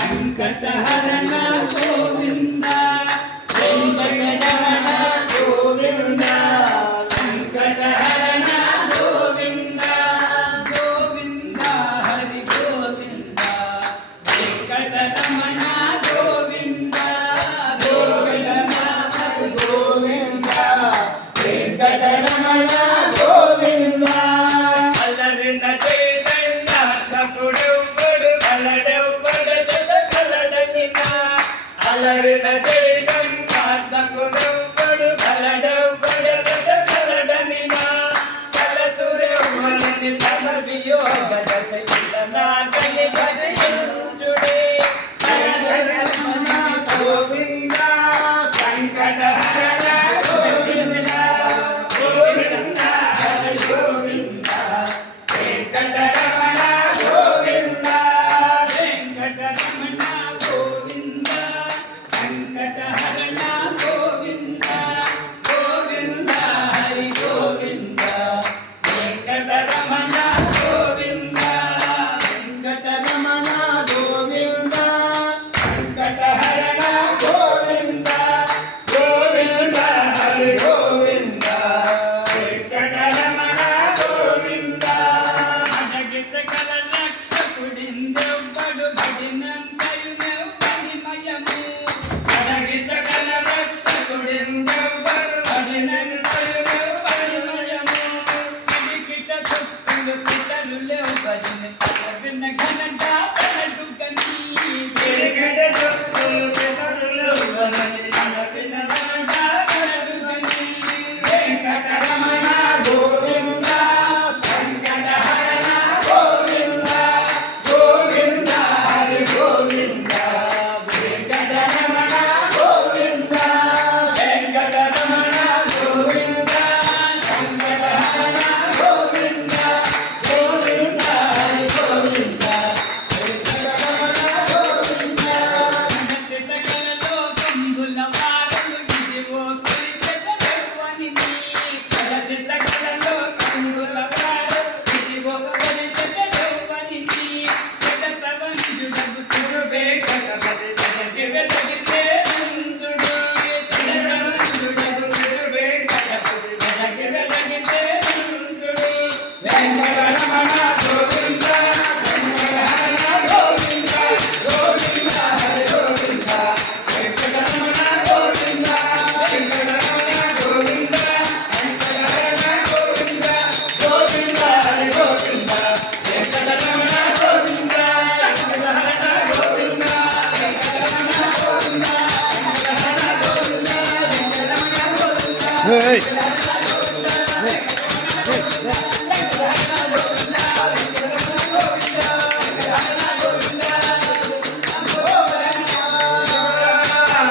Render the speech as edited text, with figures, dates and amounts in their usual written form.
వెంకటహరణ గోవింద వెంకటరమణ గోవింద వెంకటహరణ గోవింద గోవింద హరి గోవింద వెంకటరమణ గోవింద గోవింద హరి గోవింద వెంకటరమణ గోవింద అలరిన చేతండ కపుడు అలరిన చేయడం కాదకుడు కలడనినా కలతురెవ్వని తమ వియోగనాటని భజయించుడే గోవింద సంకటహరణ గోవింద గోవింద హరి గోవింద వెంకటరమణ గోవింద వెంకటరమణ గోవింద వెంకటహరణ గోవింద గోవింద హరి గోవింద వెంకటరమణ గోవింద వెంకటరమణ గోవింద వెంకటహరణ గోవింద గోవింద హరి గోవింద వెంకటరమణ గోవింద అడగిత కల రక్షకుడిందెవ్వడు భజనంతయునెవ్వని మయము అడగిత కల రక్షకుడిందెవ్వడు భజనంతయునెవ్వని మయము అడిగిత చుట్టులు పితరులెవ్ భజన విన్న ఘనత తనదుకని వెరగడ చుట్టులు పితరులెవ్ భజన విన్న ఘనత తనదుకని వెంకటరమణ గోవింద సంకటహరణ గోవింద గోవింద హరి గోవింద వెంకటరమణ గోవింద వెంకటరమణ గోవింద సంకటహరణ గోవింద గోవింద హరి గోవింద వెంకటరమణ గోవింద అనంత కలలో కంబుల వారలు ఇదివో కురిచెదవని అనంత కలలో కంబుల వారలు ఇదివో కురిచెదవని జగతవంజుడగు తిరువేంకట భజనకి వెతగితే నందుడు జగతవంజుడగు తిరువేంకట భజనకి వెతగితే నందుడు వెంకటరమణ గోవింద వెంకటహరణ గోవింద గోవింద హరి గోవింద వెంకటరమణ గోవింద వెంకటరమణ గోవింద వెంకటహరణ గోవింద గోవింద హరి గోవింద వెంకటరమణ గోవింద వెంకటహరణ గోవింద వెంకటరమణ గోవింద వెంకటహరణ గోవింద వెంకటరమణ గోవింద